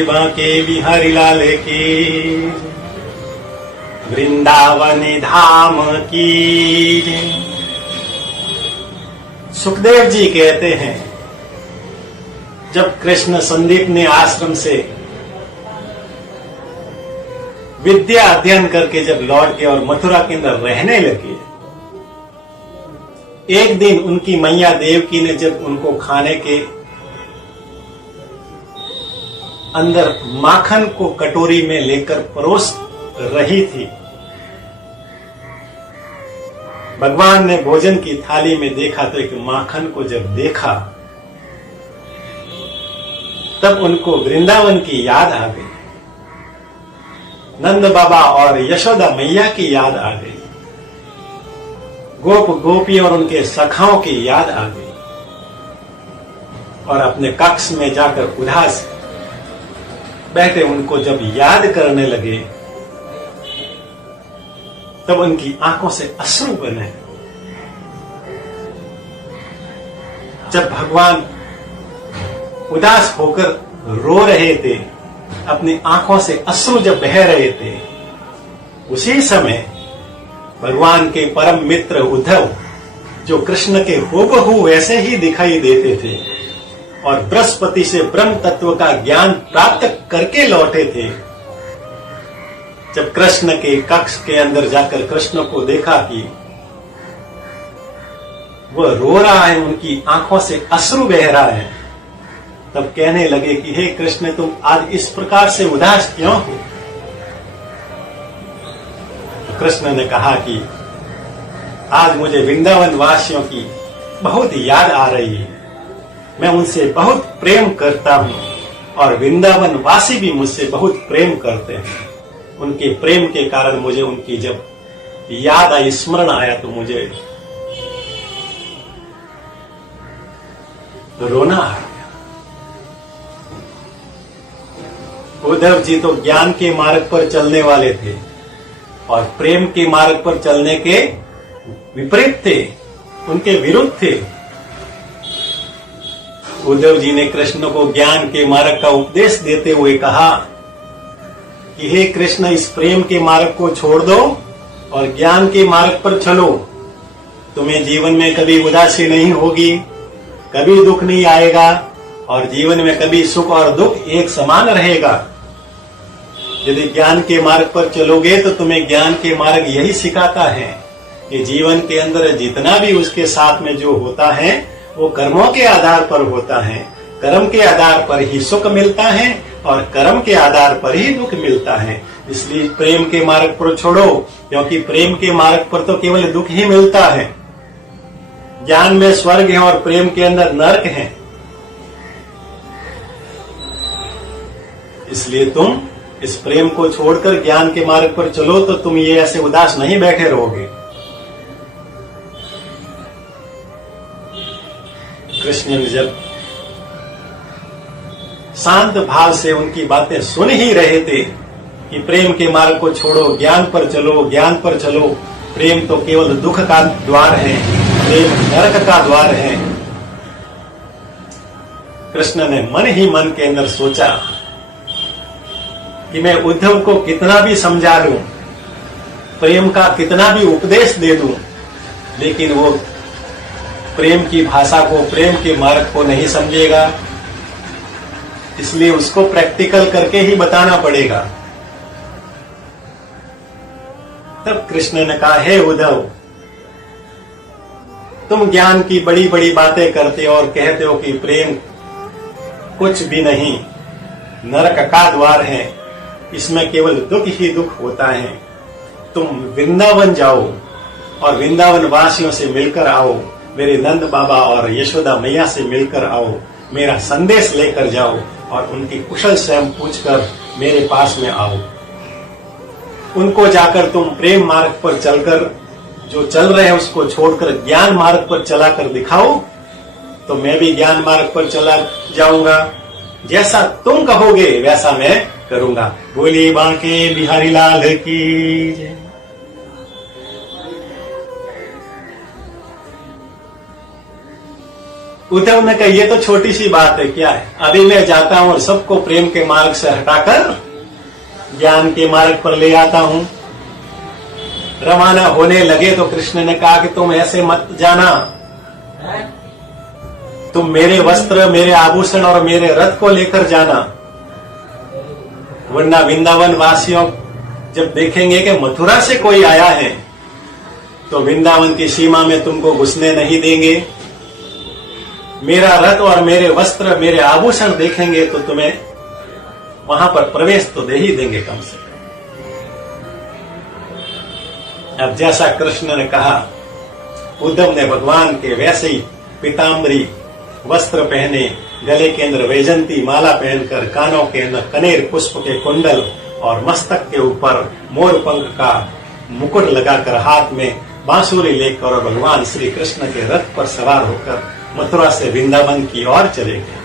बोली बांके बिहारी लाल की, वृंदावन धाम की जय। सुखदेव जी कहते हैं, जब कृष्ण संदीप ने आश्रम से विद्या अध्ययन करके जब लौट के और मथुरा के अंदर रहने लगे, एक दिन उनकी मैया देवकी ने जब उनको खाने के अंदर माखन को कटोरी में लेकर परोस रही थी, भगवान ने भोजन की थाली में देखा तो एक माखन को जब देखा तब उनको वृंदावन की याद आ गई, नंद बाबा और यशोदा मैया की याद आ गई, गोप गोपी और उनके सखाओं की याद आ गई, और अपने कक्ष में जाकर उदास बैठे उनको जब याद करने लगे तब उनकी आंखों से अश्रु बने। जब भगवान उदास होकर रो रहे थे, अपनी आंखों से अश्रु जब बह रहे थे, उसी समय भगवान के परम मित्र उद्धव, जो कृष्ण के हूबहू वैसे ही दिखाई देते थे और बृहस्पति से ब्रह्म तत्व का ज्ञान प्राप्त करके लौटे थे, जब कृष्ण के कक्ष के अंदर जाकर कृष्ण को देखा कि वह रो रहा है, उनकी आंखों से अश्रु बह रहा है, तब कहने लगे कि हे कृष्ण, तुम आज इस प्रकार से उदास क्यों हो? तो कृष्ण ने कहा कि आज मुझे वृंदावन वासियों की बहुत याद आ रही है, मैं उनसे बहुत प्रेम करता हूं और वृंदावन वासी भी मुझसे बहुत प्रेम करते हैं। उनके प्रेम के कारण मुझे उनकी जब याद आई, स्मरण आया, तो मुझे रोना आ गया। उद्धव जी तो ज्ञान के मार्ग पर चलने वाले थे और प्रेम के मार्ग पर चलने के विपरीत थे, उनके विरुद्ध थे। उद्धव जी ने कृष्ण को ज्ञान के मार्ग का उपदेश देते हुए कहा कि हे कृष्ण, इस प्रेम के मार्ग को छोड़ दो और ज्ञान के मार्ग पर चलो, तुम्हें जीवन में कभी उदासी नहीं होगी, कभी दुख नहीं आएगा और जीवन में कभी सुख और दुख एक समान रहेगा। यदि ज्ञान के मार्ग पर चलोगे तो तुम्हें ज्ञान के मार्ग यही सिखाता है कि जीवन के अंदर जितना भी उसके साथ में जो होता है वो कर्मों के आधार पर होता है, कर्म के आधार पर ही सुख मिलता है और कर्म के आधार पर ही दुख मिलता है। इसलिए प्रेम के मार्ग पर छोड़ो, क्योंकि प्रेम के मार्ग पर तो केवल दुख ही मिलता है। ज्ञान में स्वर्ग है और प्रेम के अंदर नरक है। इसलिए तुम इस प्रेम को छोड़कर ज्ञान के मार्ग पर चलो तो तुम ये ऐसे उदास नहीं बैठे रहोगे। कृष्ण ने जब शांत भाव से उनकी बातें सुन ही रहे थे कि प्रेम के मार्ग को छोड़ो, ज्ञान पर चलो, ज्ञान पर चलो, प्रेम तो केवल दुख का द्वार है, प्रेम नरक का द्वार है। कृष्ण ने मन ही मन के अंदर सोचा कि मैं उद्धव को कितना भी समझा लूं, प्रेम का कितना भी उपदेश दे दूं, लेकिन वो प्रेम की भाषा को, प्रेम के मार्ग को नहीं समझेगा। इसलिए उसको प्रैक्टिकल करके ही बताना पड़ेगा। तब कृष्ण ने कहा, हे उद्धव, तुम ज्ञान की बड़ी बड़ी बातें करते हो और कहते हो कि प्रेम कुछ भी नहीं, नरक का द्वार है, इसमें केवल दुख ही दुख होता है। तुम वृंदावन जाओ और वृंदावन वासियों से मिलकर आओ, मेरे नंद बाबा और यशोदा मैया से मिलकर आओ, मेरा संदेश लेकर जाओ और उनकी कुशल स्वयं पूछकर मेरे पास में आओ। उनको जाकर तुम प्रेम मार्ग पर चलकर, जो चल रहे हैं उसको छोड़कर ज्ञान मार्ग पर चलाकर दिखाओ, तो मैं भी ज्ञान मार्ग पर चला जाऊंगा। जैसा तुम कहोगे वैसा मैं करूंगा। बोली बांके बिहारी लाल की जय। उद्धव ने कहा ये तो छोटी सी बात है, क्या है, अभी मैं जाता हूं और सबको प्रेम के मार्ग से हटाकर ज्ञान के मार्ग पर ले आता हूं। रवाना होने लगे तो कृष्ण ने कहा कि तुम ऐसे मत जाना, तुम मेरे वस्त्र, मेरे आभूषण और मेरे रथ को लेकर जाना, वरना वृंदावन वासियों जब देखेंगे कि मथुरा से कोई आया है तो वृंदावन की सीमा में तुमको घुसने नहीं देंगे। मेरा रथ और मेरे वस्त्र, मेरे आभूषण देखेंगे तो तुम्हें वहां पर प्रवेश तो दे ही देंगे कम से कम। अब जैसा कृष्ण ने कहा, उद्धव ने भगवान के वैसे ही पीताम्बरी वस्त्र पहने, गले के अंदर वैजंती माला पहनकर, कानों के अंदर कनेर पुष्प के कुंडल और मस्तक के ऊपर मोर पंख का मुकुट लगाकर, हाथ में बांसुरी लेकर और भगवान श्री कृष्ण के रथ पर सवार होकर मथुरा से वृंदावन की ओर चले गए।